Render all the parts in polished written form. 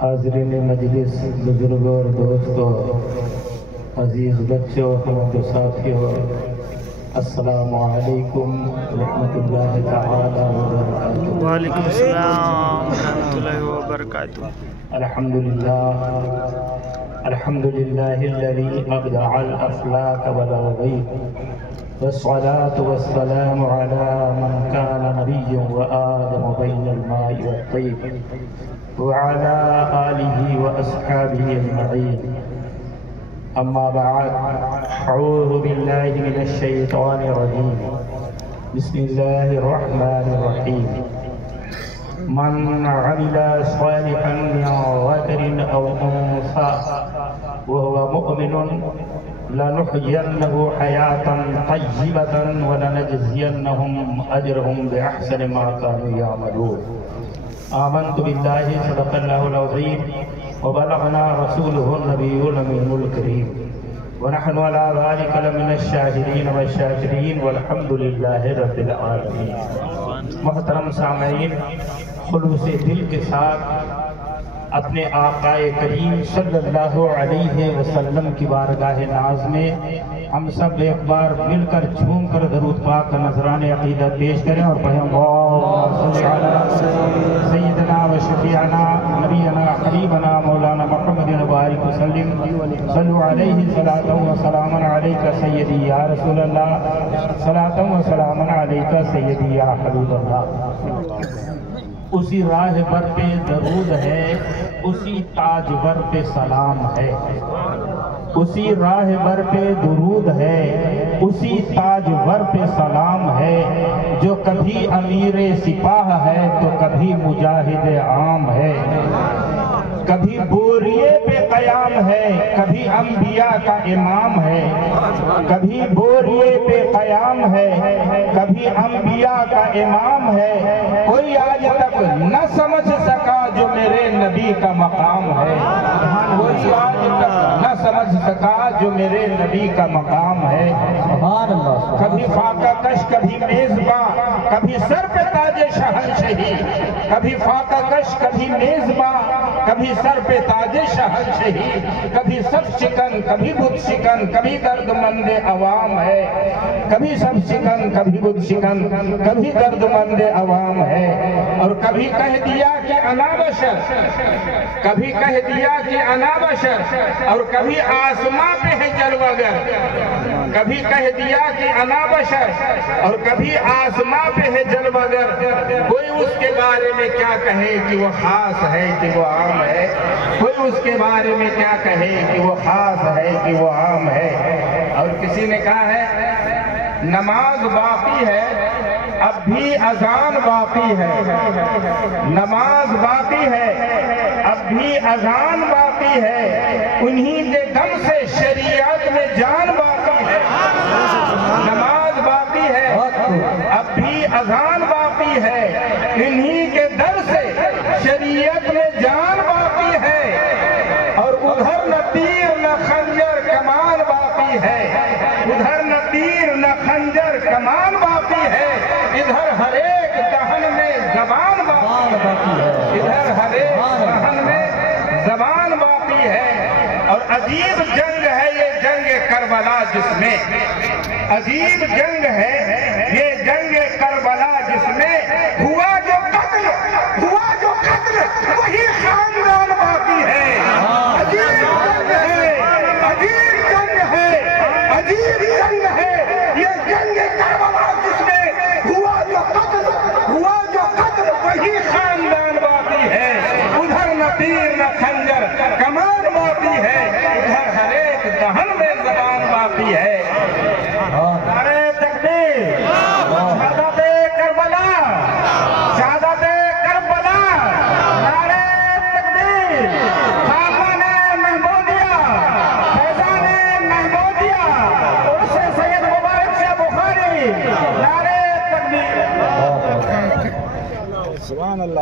حاضرین مجلس، بزرگوں اور دوستوں، عزیز بچوں اور ساتھیوں، السلام علیکم ورحمۃ اللہ تعالی وبرکاتہ۔ وعلیکم السلام ورحمۃ اللہ وبرکاتہ۔ الحمد للہ الذی ابدع الافلاک والغیب، والصلاة والسلام على من كان نبيا وآدم بين الماء والطين، وعلى آله وأصحابه أجمعين. أما بعد، أعوذ بالله من الشيطان الرجيم. بسم الله الرحمن الرحيم. من عمل صالحا من ذكر أو أنثى وهو مؤمن لنحيينه حياة طيبة ولنجزينهم أجرهم بأحسن ما كانوا يعملون. آمنت بالله صدق الله العظيم وبلغنا رسوله النبي الأمين الكريم ونحن على ذلك لمن الشاهدين والشاكرين والحمد لله رب العالمين. محترم سامعین، خلوص دل کے ساتھ اپنے آقا کریم صلی اللہ علیہ وسلم کی بارگاہ ناز میں ہم سب ایک بار مل کر جھوم کر درود پاک کا نذرانِ عقیدت پیش کریں اور پڑھیں اللہم صل علی سیدنا و شفیعنا نبینا حبیبنا مولانا محمد بارک وسلم صلو علیہ صلاۃ و سلام علیک سیدی یا رسول اللہ، صلاۃ و سلام علیک سیدی یا حبیب اللہ۔ اسی راہ بر پہ درود ہے، اسی تاج بر پہ سلام ہے، اسی راہ بر پہ درود ہے، اسی تاج بر پہ سلام ہے، جو کبھی امیر سپاہ ہے تو کبھی مجاہد عام ہے، کبھی بوریے پہ قیام ہے، کبھی انبیاء کا امام ہے، کبھی بوریے پہ قیام ہے، کبھی انبیاء کا امام ہے، کوئی آج تک نہ سمجھ سکا جو میرے نبی کا مقام ہے، کوئی آج تک نہ سمجھ سکا جو میرے نبی کا مقام ہے۔ کبھی فاقہ کش، کبھی میزباں، کبھی سر پہ تاج شہنشہی، کبھی فاقہ کش، کبھی میزباں، کبھی سر پہ تاج شہنشہی، کبھی سب شکن، کبھی بت شکن، کبھی درد مند عوام ہے، کبھی سب شکن، کبھی بت شکن، کبھی درد مند عوام ہے، اور کبھی کہہ دیا کہ انا بشر، کبھی کہہ دیا کہ انا بشر، اور کبھی آسماں پہ ہے جلوگر، کبھی کہہ دیا کہ انا بشر اور کبھی آسماں پہ ہے جلوگر، کوئی اس کے بارے میں کیا کہے کہ وہ خاص ہے کہ وہ عام ہے، کوئی اس کے بارے میں کیا کہے کہ وہ خاص ہے کہ وہ عام ہے۔ اور کسی نے کہا ہے نماز باقی ہے اب بھی اذان باقی ہے، نماز باقی ہے اب بھی اذان باقی ہے، انہی کے دم سے شریعت میں جان باقی ہے، نماز باقی ہے اب بھی اذان باقی ہے، انہی کے در سے شریعت میں جان باقی ہے، اور ادھر نہ تیر نہ خنجر کمان باقی ہے، ادھر نہ تیر نہ خنجر کمان باقی ہے، ادھر ہر ایک دہن میں زبان باقی ہے، ادھر ہر ایک دہن میں زبان باقی ہے۔ اور عجیب جنگ ہے یہ جنگ کربلا جس میں، عجیب جنگ ہے یہ جنگ کربلا جس میں ہوا جو قتل وہی خاندان باقی ہے، عجیب جنگ ہے، عجیب جنگ ہے، عجیب جنگ ہے یہ جنگ کربلا جس میں ہوا جو قتل وہی خاندان باقی ہے، ادھر نہ تیر نہ خنجر کمان باقی ہے، ادھر ہر ایک دہن میں زبان باقی ہے۔ نعرہ تکبیر، شہادت کربلا،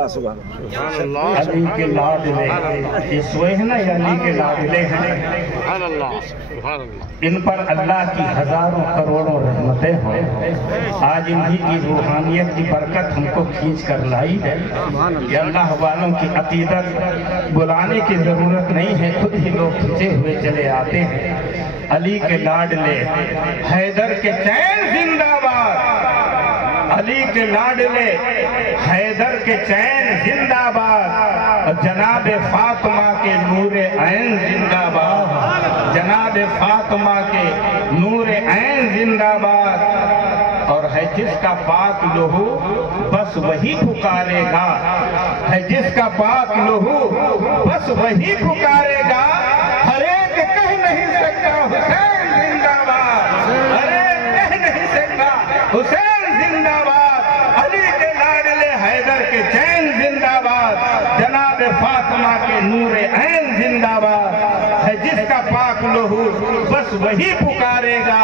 علی کے لاڈلے، اس وہ ہے نا علی کے لاڈلے ہیں، ان پر اللہ کی ہزاروں کروڑوں رحمتیں ہوں۔ آج انہی کی روحانیت کی برکت ہم کو کھینچ کر لائی ہے کہ اللہ والوں کی عقیدت بلانے کی ضرورت نہیں ہے، خود ہی لوگ کھنچے ہوئے چلے آتے ہیں۔ علی کے لاڈلے حیدر کے چین زندہ باد، علی کے لاڈلے حیدر کے چین زندہ باد، جناب فاطمہ کے نور عین زندہ باد، جناب فاطمہ کے نور عین زندہ باد۔ اور ہے جس کا پاک لہو بس وہی پکارے گا، ہے جس کا پاک لہو بس وہی پکارے گا، ہر ایک کہہ نہیں سکتا حسین زندہ باد، ہر ایک کہہ نہیں سکتا حسین زندہ باد۔ علی کے لاڈلے حیدر کے چین زندہ باد، جناب فاطمہ کے نور عین زندہ باد، ہے جس کا پاک لہو بس وہی پکارے گا،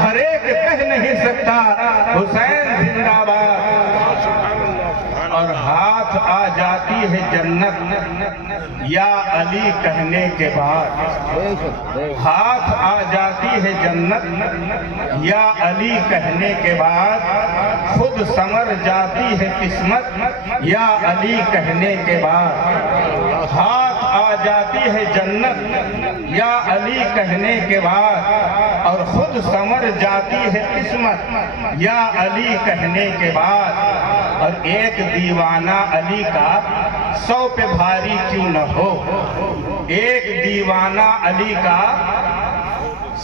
ہر ایک کہہ نہیں سکتا حسین زندہ باد۔ اور ہاتھ آ جاتی ہے جنت یا علی کہنے کے بعد، ہاتھ آ جاتی ہے جنت یا علی کہنے کے بعد، خود سنور جاتی ہے قسمت یا علی کہنے کے بعد، ہاتھ آ جاتی ہے جنت یا علی کہنے کے بعد، اور خود سنور جاتی ہے قسمت یا علی کہنے کے بعد۔ اور ایک دیوانہ علی کا 100 پہ بھاری کیوں نہ ہو، ایک دیوانہ علی کا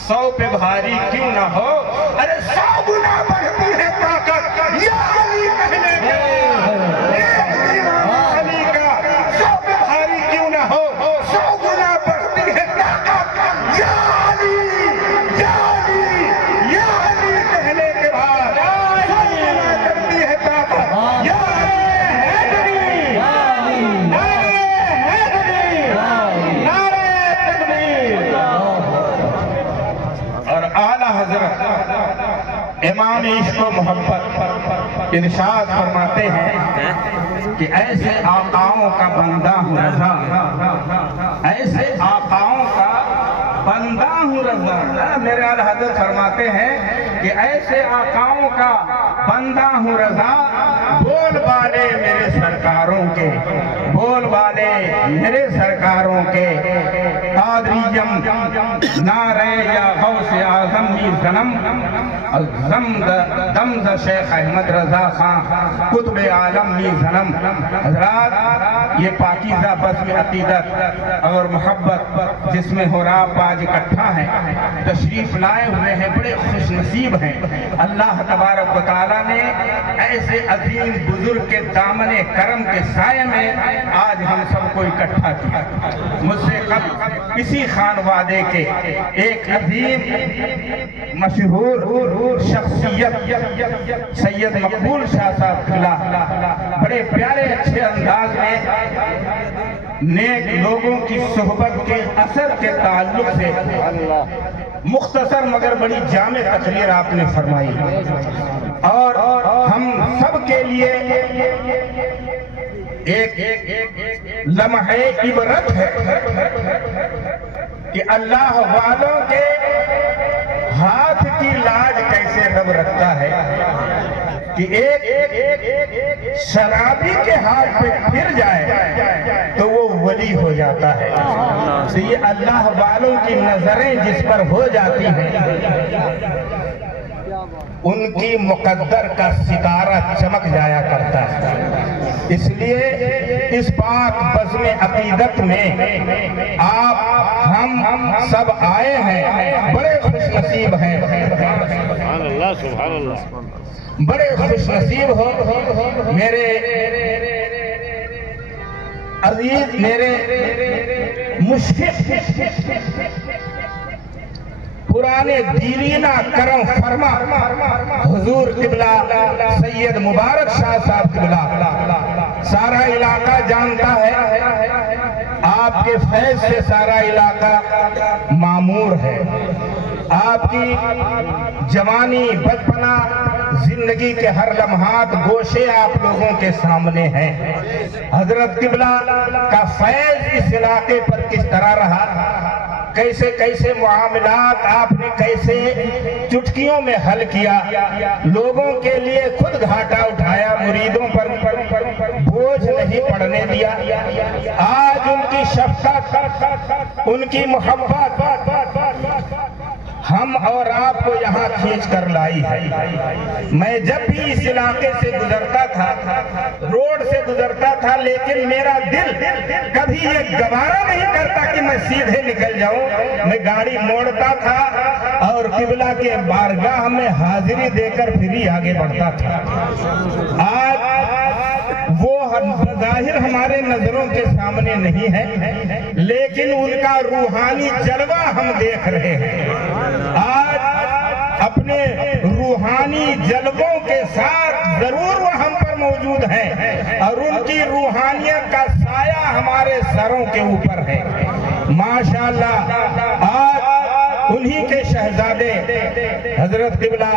100 پہ بھاری کیوں نہ ہو، ارے 100 گنا بڑھتی ہے طاقت یا علی کہنے کے بعد، ایک دیوانہ علی کا 100 پہ بھاری کیوں نہ ہو، 100 گنا بڑھتی ہے طاقت یا علی، یا علی، یا علی کہنے کے بعد، 100 گنا کرتی ہے طاقت یا امام عشق و محبت ارشاد فرماتے ہیں کہ ایسے آقاؤں کا بندہ ہوں رضا، ایسے آقاؤں کا بندہ ہوں رضا۔ میرے اعلیٰ حضرت فرماتے ہیں کہ ایسے آقاؤں کا بندہ ہوں رضا، بول بالے میرے سرکاروں کے، بول بالے میرے سرکاروں کے، قادریم نعرے یا غوث اعظم بھی ظلم، دمز شیخ احمد رضا خان قطب عالم بھی ظلم۔ حضرات، یہ پاکیزہ بزم عقیدت اور محبت جس میں حراب آج اکٹھا ہیں، تشریف لائے ہوئے ہیں، بڑے خوش نصیب ہیں۔ اللہ تبارک و تعالیٰ نے ایسے عظیم بزرگ کے دامن کرم کے سائے میں آج ہم سب کو اکٹھا کیا۔ مجھ سے قبل اسی خانوادے کے ایک عظیم مشہور شخصیت سید مقبول شاہ صاحب قبلہ بڑے پیارے اچھے انداز میں نیک لوگوں کی صحبت کے اثر کے تعلق سے مختصر مگر بڑی جامع تقریر آپ نے فرمائی، اور ہم سب کے لیے ایک لمحہ عبرت ہے کہ اللہ والوں کے ہاتھ کی لاج کیسے رب رکھتا ہے کہ ایک شرابی کے ہاتھ پہ پھر جائے تو وہ ولی ہو جاتا ہے۔ تو یہ اللہ والوں کی نظریں جس پر ہو جاتی ہیں، ان کی مقدر کا ستارہ چمک جایا کرتا ہے۔ اس لیے اس پاک بزم عقیدت میں آپ ہم سب آئے ہیں، بڑے خوش نصیب ہیں، سبحان اللہ، بڑے خوش نصیب ہو میرے عزیز، میرے مشفق پرانے دیرینہ کرم فرما حضور قبلہ سید مبارک شاہ صاحب قبلہ، سارا علاقہ جانتا ہے، آپ کے فیض سے سارا علاقہ معمور ہے۔ آپ کی جوانی بچپنا زندگی کے ہر لمحات گوشے آپ لوگوں کے سامنے ہیں. حضرت قبلہ کا فیض اس علاقے پر کس طرح رہا، کیسے کیسے معاملات آپ نے کیسے چٹکیوں میں حل کیا، لوگوں کے لیے خود گھاٹا اٹھایا، مریدوں پر بوجھ نہیں پڑنے دیا. آج ان کی شفقت، ان کی محبت ہم اور آپ کو یہاں کھینچ کر لائی ہے. میں جب بھی اس علاقے سے گزرتا تھا، روڈ سے گزرتا تھا، لیکن میرا دل کبھی یہ گوارا نہیں کرتا کہ میں سیدھے نکل جاؤں. میں گاڑی موڑتا تھا اور قبلہ کے بارگاہ میں حاضری دے کر پھر ہی آگے بڑھتا تھا. آج وہ بظاہر ہمارے نظروں کے سامنے نہیں ہے، لیکن ان کا روحانی جلوہ ہم دیکھ رہے ہیں. آج اپنے روحانی جلووں کے ساتھ ضرور وہ ہم پر موجود ہیں اور ان کی روحانیت کا سایہ ہمارے سروں کے اوپر ہے. ماشاءاللہ آج انہی کے شہزادے حضرت قبلہ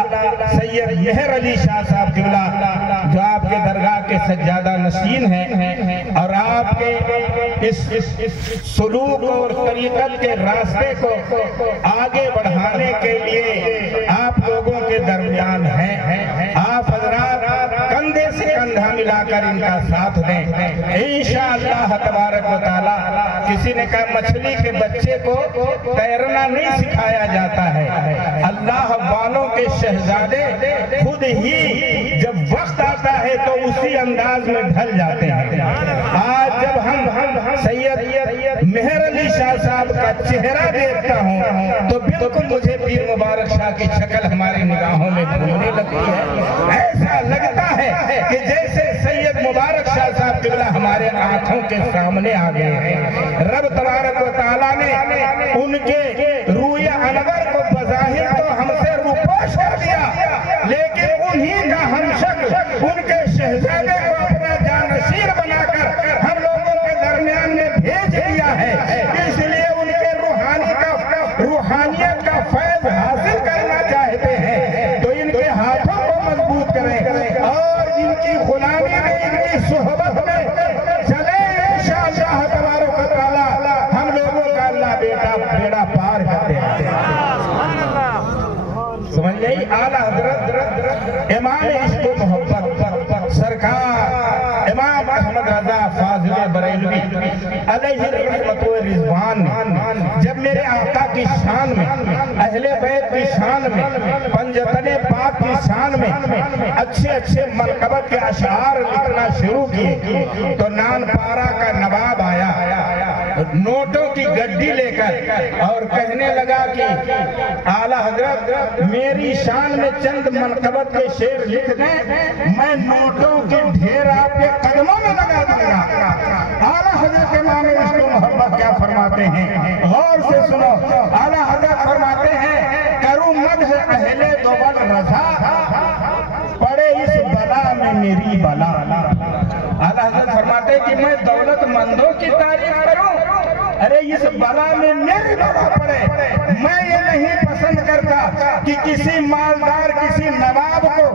سید مہر علی شاہ صاحب قبلہ جو آپ کے درگاہ کے سجادہ نشین ہیں اور آپ کے اس سلوک اور طریقت کے راستے کو آگے بڑھانے کے لیے آپ لوگوں کے درمیان ہیں. آپ حضرات کندھے سے کندھا ملا کر ان کا ساتھ دیں انشاءاللہ تبارک و تعالی. کسی نے کہا مچھلی کے بچے کو تیرنا نہیں سکھایا جاتا ہے، اللہ والوں کے شہزادے خود ہی جب وقت آتا ہے تو اسی انداز میں ڈھل جاتے ہیں. آج جب ہم سید مہر علی شاہ صاحب کا چہرہ دیکھتا ہوں تو بالکل مجھے پیر مبارک شاہ کی شکل ہماری نگاہوں میں گھومنے لگتی ہے. ایسا لگتا ہے کہ جیسے سید مبارک شاہ صاحب قبلہ ہمارے آنکھوں کے سامنے آ گئے ہیں. رب تبارک و تعالیٰ نے ان کے روی انور کو بظاہر تو ہم سے روپوش کر دیا، لیکن انہی کا ہم شکل ان کے شہزادے کو اپنا جانشین بنا کر ہم لوگوں کے درمیان میں بھیج دیا ہے. اس لیے ان کے روحانیت کا فیض حاصل کرنا چاہتے ہیں تو ان کے ہاتھوں کو مضبوط کریں اور ان کی غلامی میں، ان کی صحبت میں چلے. انشاءاللہ تبارک و تعالی ہم لوگوں کا اللہ بیڑا پار کرتے ہیں. سمجھ گئی؟ اعلیٰ حضرت امام عشق و محبت سرکار امام احمد رضا فاضل بریلوی علیہ رحمت و رضوان نے جب میرے آقا کی شان میں، اہل بیت کی شان میں، پنجتن پاک کی شان میں اچھے اچھے منقبت کے اشعار لکھنا شروع کیے تو نان پارا کا نواب آیا نوٹوں کی گڈی لے کر اور کہنے لگا کہ اعلیٰ حضرت میری شان میں چند منقبت کے شعر لکھ دیں، میں نوٹوں کے ڈھیر آپ کے قدموں میں لگا دوں گا. اعلیٰ حضرت امام عشق و محبت کیا فرماتے ہیں؟ غور سے سنو. اعلیٰ حضرت فرماتے ہیں کروں مدح اہل دوبل رضا، پڑے اس بلا میں میری بلا. اعلیٰ حضرت فرماتے ہیں کہ میں دولت مندوں کی تعریف کروں، ارے اس بلا میں میری بلا پڑے. میں یہ نہیں پسند کرتا کہ کسی مالدار، کسی نواب کو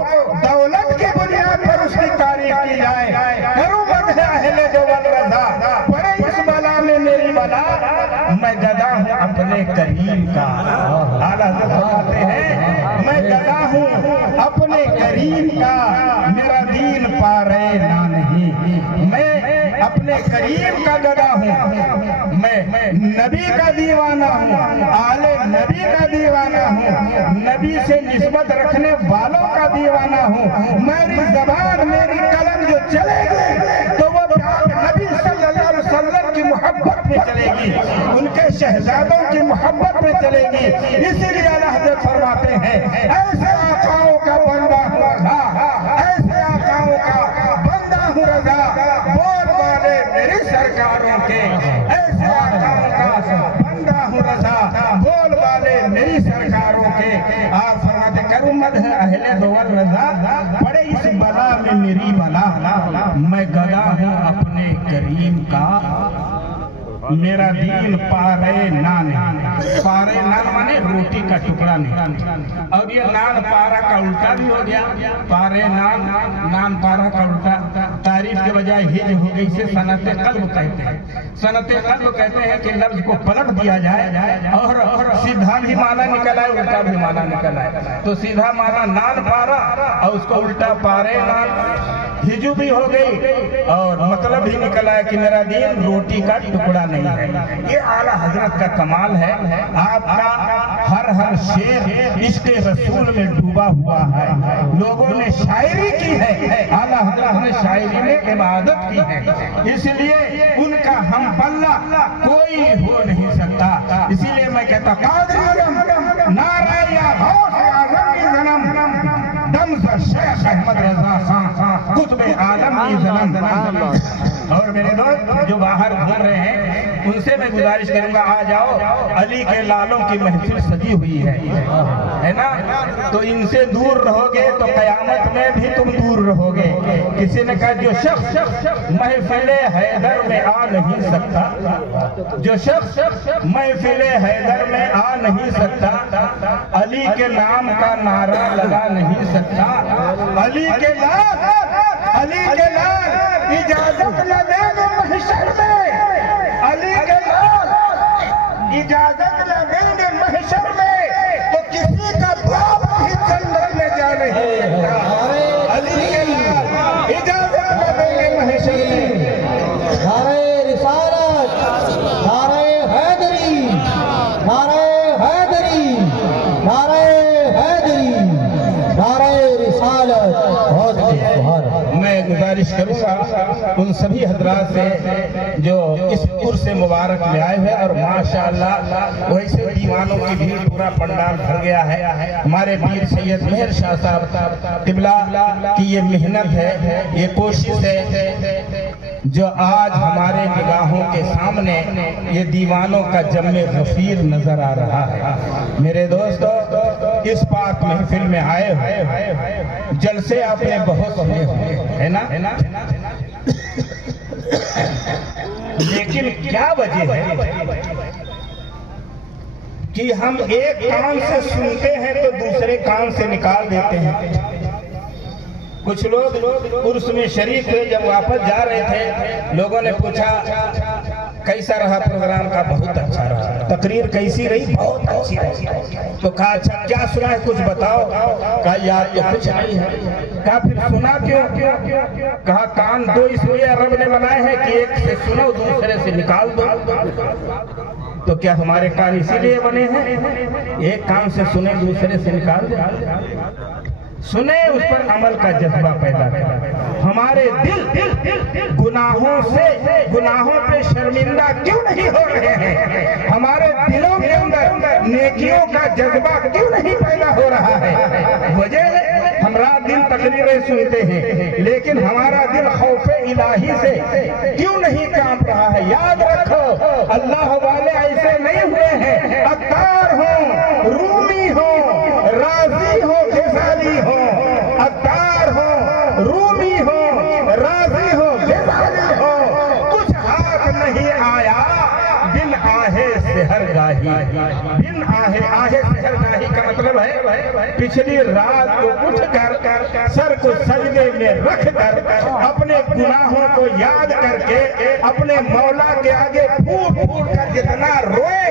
دولت کی بنیاد پر اس کی تعریف کی جائے. کروں مدح اہل دوبل رضا، پڑے اس بلا میں میری بلا. میں گدا ہوں اپنے کریم کا. اعلیٰ حضرت فرماتے ہیں میں گدا ہوں اپنے کریم کا، میرا دین پارے نہ نہیں. میں اپنے کریم کا گدا ہوں، میں نبی کا دیوانہ ہوں، آل نبی کا دیوانہ ہوں، نبی سے نسبت رکھنے والوں کا دیوانہ ہوں. میری زبان، میری قلم جو چلے گی تو وہ نبی صلی اللہ علیہ وسلم کی محبت میں چلے گی، ان کے شہزادوں کی محبت میں چلے گی. اسی لیے اعلیٰ حضرت فرماتے ہیں ایسے آقاؤں کا بندہ ہوں رضا، ایسے آقاؤں کا بندہ ہوں رضا، بول والے میری سرکاروں کے. ایسے آقاؤں کا بندہ ہوں رضا، بول والے میری سرکاروں کے. آپ فرماتے کروں مدح اہل دوبل رضا، پڑے اس بلا میں میری بلا. میں گدا ہوں اپنے کریم کا. میرا دین پارے نان ہے. پارے نان مانے روٹی کا ٹکڑا نہیں. اب یہ نان پارا کا الٹا بھی ہو گیا. پارے نان نان پارا کا الٹا. تعریف کے بجائے ہج ہو گئی سے صنعت قلب کہتے ہیں. صنعت قلب کہتے ہیں کہ لفظ کو پلٹ دیا جائے اور سیدھا بھی معنی نکل آئے الٹا بھی معنی نکل آئے. تو سیدھا معنی نان پارا اور اس کو الٹا پارے نان. ہجو بھی ہو گئی اور مطلب ہی نکل آیا کہ میرا دین روٹی کا ٹکڑا نہیں ہے. یہ اعلیٰ حضرت کا کمال ہے. آپ کا ہر شعر عشق رسول میں ڈوبا ہوا ہے. لوگوں نے شاعری کی ہے, اعلیٰ حضرت نے شاعری میں عبادت کی ہے. اس لیے ان کا ہم پلہ کوئی ہو نہیں سکتا. اسی لیے میں کہتا قادری علم نعرہ یا غوث اعظم کی ظلم دمزر شیخ احمد رضا خان قطب عالم کی ظلم. اور میرے دوست جو باہر گھر رہے ہیں ان سے میں گزارش کروں گا آ جاؤ. علی کے لالوں کی محفل سجی ہوئی ہے نا. تو ان سے دور رہو گے تو قیامت میں بھی تم دور رہو گے. کسی نے کہا جو شخص محفل حیدر میں آ نہیں سکتا, جو شخص محفل حیدر میں آ نہیں سکتا, علی کے نام کا نعرہ لگا نہیں سکتا. علی کے لال اجازت نہ دیں گے محشر میں. علی کے لال اجازت نہ دیں گے محشر میں تو کسی کا باپ بھی جنت میں جا نہیں ہے. علی کے لال اجازت نہ دیں گے محشر میں. نعرہ رسالت, نعرہ حیدری, نعرہ حیدری, نعرہ حیدری, نعرہ رسالت. بہت میں گزارش کروں گا ان سبھی حضرات سے جو اس عرس مبارک میں آئے ہوئے اور ماشاءاللہ ویسے دیوانوں کی بھیڑ پورا پنڈال بھر گیا ہے. ہمارے پیر سید مہر شاہ صاحب قبلہ کی یہ محنت ہے, یہ کوشش ہے جو آج ہمارے نگاہوں کے سامنے یہ دیوانوں کا جم غفیر نظر آ رہا ہے. میرے دوستو اس پاک محفل میں آئے ہوئے جلسے آپ نے بہت سنے ہوئے ہے نا, لیکن کیا وجہ ہے کہ ہم ایک کان سے سنتے ہیں تو دوسرے کان سے نکال دیتے ہیں. کچھ لوگ عرس میں شریک ہوئے, جب واپس جا رہے تھے لوگوں نے پوچھا کیسا رہا پروگرام کا. بہت اچھا رہا. تقریر کیسی رہی؟ بہت اچھی رہی. تو کہا اچھا کیا سنا ہے کچھ بتاؤ. کہا یار یہ کچھ نہیں ہے. کہا پھر سنا کیوں؟ کہا کان دو اس لیے رب نے بنائے ہیں کہ ایک سے سنو دوسرے سے نکال دو. تو کیا ہمارے کان اسی لیے بنے ہیں ایک کان سے سنے دوسرے سے نکال دیں؟ سنیں اس پر عمل کا جذبہ پیدا کریں. ہمارے دل گناہوں پہ شرمندہ کیوں نہیں ہو رہے ہیں؟ ہمارے دلوں کے اندر نیکیوں کا جذبہ کیوں نہیں پیدا ہو رہا ہے؟ وجہ ہے ہم رات دن تقریریں سنتے ہیں لیکن ہمارا دل خوف الہی سے کیوں نہیں کانپ رہا ہے؟ یاد رکھو اللہ والے ایسے نہیں ہوئے ہیں عطار ہوں, رومی ہوں, راضی ہوں, غزالی ہوں. عطار ہو, رومی ہو, راضی ہو, غزالی ہو, کچھ ہاتھ نہیں آیا بن آہے سحرگاہی. بن آہے سحرگاہی کا مطلب ہے پچھلی رات کو اٹھ کر سر کو سجدے میں رکھ کر اپنے گناہوں کو یاد کر کے اپنے مولا کے آگے پھوٹ پھوٹ کر اتنا روئے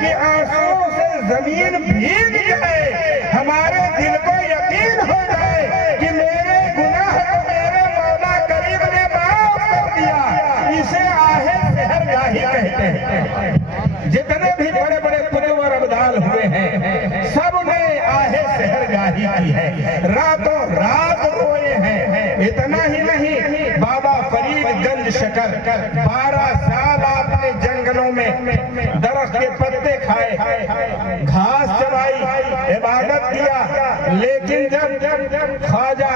کہ آنسوں سے زمین بھیگ جائے. ہمارے دل کو یقین ہو جائے کہ میرے گناہ کو میرے مولا کریم نے معاف کر دیا. اسے آہے سحرگاہی کہتے ہیں. جتنے بھی بڑے بڑے قطب اور ابدال ہوئے ہیں سب نے آہے سحرگاہی کی ہے, راتوں رات روئے ہیں. اتنا ہی نہیں, بابا فرید گنج شکر 12 سال آپ نے جنگلوں میں درخت کے پتے کھائے, گھاس چرائی, عبادت کیا. لیکن جب خواجہ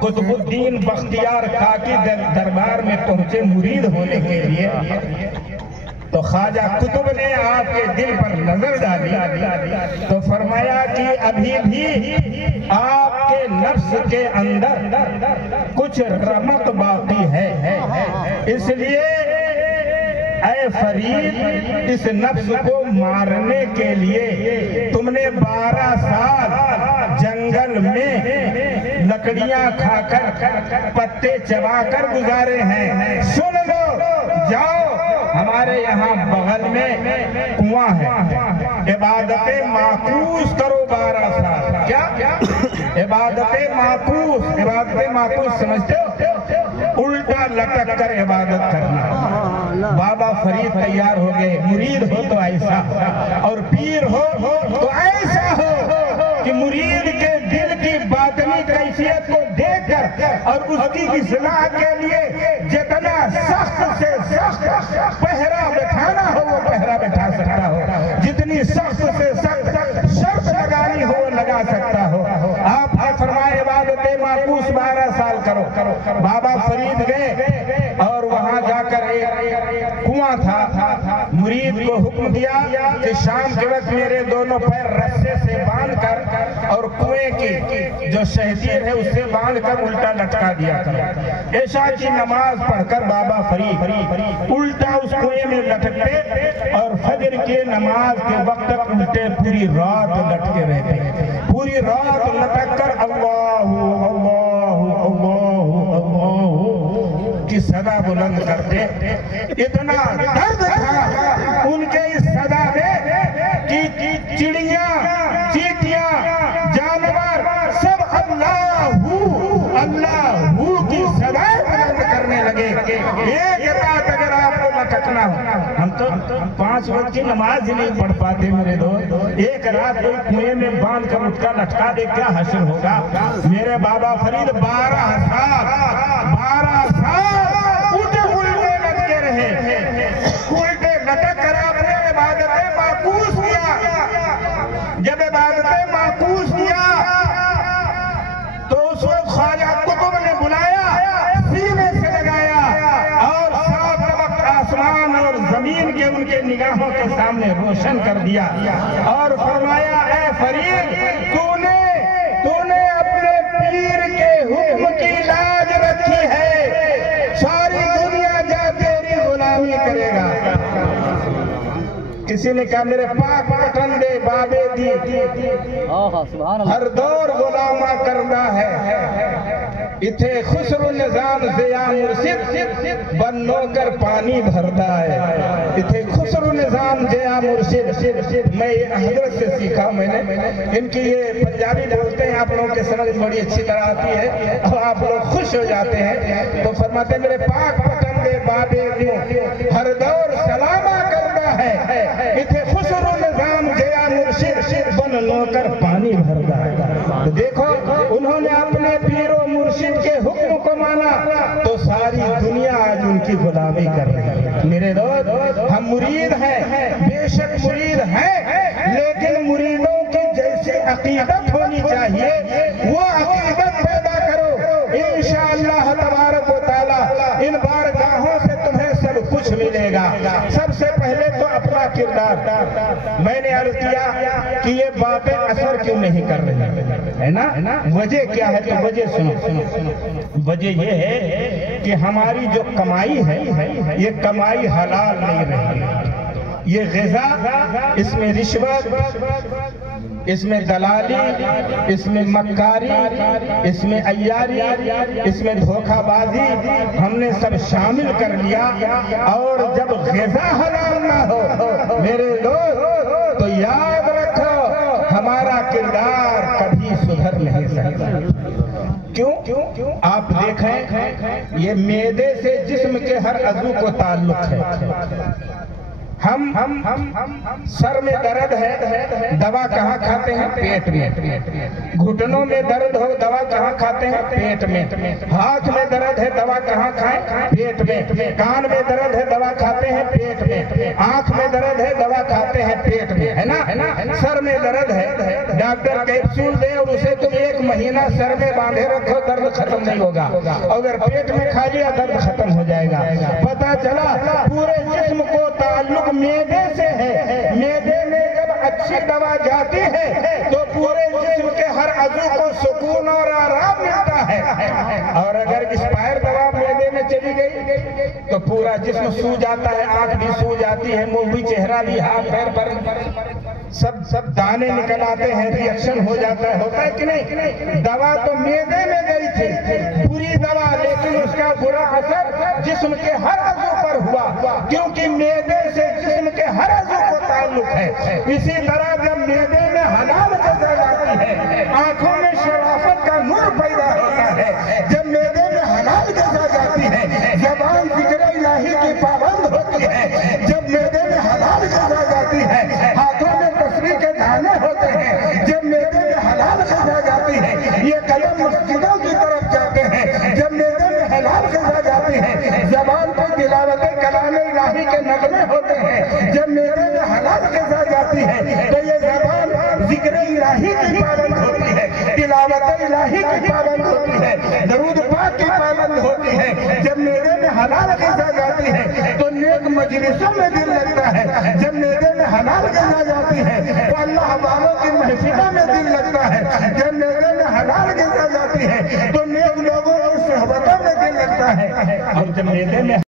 قطب الدین بختیار کاکی دربار میں پہنچے مرید ہونے کے لیے تو خواجہ قطب نے آپ کے دل پر نظر ڈالی تو فرمایا کہ ابھی بھی آپ کے نفس کے اندر کچھ رمق باقی ہے، اس لیے اے فرید اس نفس کو مارنے کے لیے تم نے 12 سال جنگل میں لکڑیاں کھا کر پتے چبا کر گزارے ہیں، سن لو، جاؤ ہمارے یہاں بغل میں کنواں ہے، عبادت معکوس کرو 12 سال۔ کیا عبادت معکوس سمجھتے ہو؟ الٹا لٹک کر عبادت کرنا۔ بابا فرید تیار ہو گئے، مرید ہو تو ایسا اور پیر ہو تو ایسا ہو کہ مرید کے دل کی باطنی کیفیت کو دیکھ کر اور اس کی اصلاح کے لیے جتنا سخت سے سخت پہرا بٹھانا ہو وہ پہرا بٹھا سکتا ہو، جتنی سخت سے سخت شرط لگانی ہو وہ لگا سکتا ہو۔ آپ نے فرمایا عبادت معکوس 12 سال کرو۔ بابا فرید گئے اور وہاں جا کر ایک کنواں تھا، مرید کو حکم دیا کہ شام کے وقت میرے دونوں پیر رسے سے باندھ کر اور کنویں کی جو شہدیر ہے اس سے باندھ کر الٹا لٹکا دیا کرو۔ عشاء کی نماز پڑھ کر بابا فرید الٹا اس کنویں میں لٹکتے اور فجر کی نماز کے وقت تک الٹے پوری رات لٹکے رہتے، پوری رات لٹک کر اللہ اللہ اللہ اللہ کی صدا بلند کرتے۔ اتنا درد تھا ان کے اس صدا میں کہ چڑیاں، چیٹیاں، جانور سب اللہ کی صدائیں بلند کرنے لگے۔ ایک رات اگر آپ کو لٹکنا ہو، ہم تو 5 وقت کی نماز ہی نہیں پڑھ پاتے میرے دوست، ایک رات کوئی کنویں میں باندھ کر اٹھ کر لٹکا دے کیا حشر ہوگا؟ میرے بابا فرید 12 سال الٹے لٹکے رہے، الٹے لٹک کر آپ نے عبادت معکوس کیا۔ جب عبادت معکوس کیا تو اس وقت خواجہ قطب نے بلایا، سینے سے لگایا اور 7 طبق آسمان اور زمین کے ان کے نگاہوں کے سامنے روشن کر دیا اور فرمایا اے فرید تو نے اپنے پیر کے حکم کی لاج رکھی ہے، ساری دنیا جا تیری غلامی کرے گا۔ کسی نے کہا میرے پاک پٹن دے بابے دی ہر دور غلامہ کردہ ہے، اتھے خسرو نظام زیا مرشد بن نوکر پانی بھرتا ہے، اتھے خسرو نظام زیا مرشد۔ میں یہ حضرت سے سیکھا، میں نے ان کی یہ پنجابی بولتے ہیں، آپ لوگوں کے سمجھ بڑی اچھی طرح آتی ہے اور آپ لوگ خوش ہو جاتے ہیں تو فرماتے ہیں میرے پاک پٹن دے بابے دی ہر دور سلامہ کردہ ہے، اتھے خسرو نظام جیا مرشد بن نوکر پانی بھرتا ہے۔ تو دیکھو انہوں نے اپنے پیر و مرشد کے حکم کو مانا تو ساری دنیا آج ان کی غلامی کر رہی ہے۔ میرے دوست ہم مرید ہیں، بے شک مرید ہیں، لیکن مریدوں کی جیسے عقیدت ہونی چاہیے وہ عقیدت پیدا کرو، انشاءاللہ تبارک و تعالی ان بارگاہوں سے تمہیں سب کچھ ملے گا۔ سب سے پہلے تو اپنا کردار، میں نے عرض کیا کہ یہ باتیں اثر کیوں نہیں کر رہی ہے نا، وجہ کیا ہے؟ تو وجہ سنو، وجہ یہ ہے کہ ہماری جو کمائی ہے یہ کمائی حلال نہیں رہی، یہ غذا، اس میں رشوت، اس میں دلالی، اس میں مکاری، اس میں عیاری، اس میں دھوکہ بازی ہم نے سب شامل کر لیا، اور جب غذا حلال نہ ہو میرے دوست تو یاد رکھو ہمارا کردار کبھی سدھر نہیں سکتا۔ کیوں؟ آپ دیکھیں یہ معدے سے جسم کے ہر عضو کو تعلق ہے۔ ہم سر میں درد ہے دوا کہاں کھاتے ہیں؟ پیٹ میں۔ گھٹنوں میں درد ہو دوا کہاں کھاتے ہیں؟ پیٹ میں۔ ہاتھ میں درد ہے دوا کہاں کھائیں؟ پیٹ میں۔ کان میں درد ہے دوا کھاتے ہیں؟ پیٹ میں۔ آنکھ میں درد ہے دوا کھاتے ہیں؟ پیٹ میں، ہے نا؟ سر میں درد ہے ڈاکٹر کیپسول دے اور اسے تم 1 مہینہ سر میں باندھے رکھو، درد ختم نہیں ہوگا، اگر پیٹ میں کھا لیا درد ختم ہو جائے گا۔ پتہ چلا پورے جسم کو تعلق عضو کو سکون اور آرام ملتا ہے، اور اگر اسپائر دوا معدے میں چلی گئی تو پورا جسم سو جاتا ہے، آنکھ بھی سو جاتی ہے، منہ بھی، چہرہ بھی، ہاتھ پیر پر سب دانے نکل آتے ہیں، ری ایکشن ہو جاتا ہے، ہوتا ہے کہ نہیں؟ دوا تو معدے میں گئی تھی، پوری دوا، لیکن اس کا برا اثر جسم کے ہر عضو پر ہوا، کیونکہ معدے سے جسم کے ہر عضو کو تعلق ہے۔ اسی طرح جب معدے میں حلال غذا جاتی ہے، آنکھوں میں شرافت کا نور پیدا ہوتا ہے۔ جب معدے میں حلال غذا جاتی ہے، زبان ذکر الہی کی پابند ہوتی ہے۔ جب معدے میں حلال غذا جاتی ہے، ہاتھوں میں تسبیح کے دانے ہوتے ہیں۔ جب معدے میں حلال غذا جاتی ہے، یہ قدم مسجدوں کی طرف جاتے ہیں۔ جب معدے میں حلال غذا جاتی ہے، زبان پہ تلاوت کلام الہی کے نغمے ہوتے ہیں۔ جب معدے میں حلال غذا جاتی ہے تو یہ زبان ذکر الہی کی پابند ہوتی ہے، تلاوت الہی کی پابند ہوتی ہے، درود پاک کی پابند ہوتی ہے۔ جب معدے میں حلال غذا جاتی ہے تو نیک مجلسوں میں دل لگتا ہے۔ جب معدے میں حلال غذا جاتی ہے تو اللہ والوں کی محفلوں میں دل لگتا ہے۔ جب معدے میں حلال غذا جاتی ہے تو نیک لوگوں کی صحبتوں میں دل لگتا ہے۔ اور جب معدے میں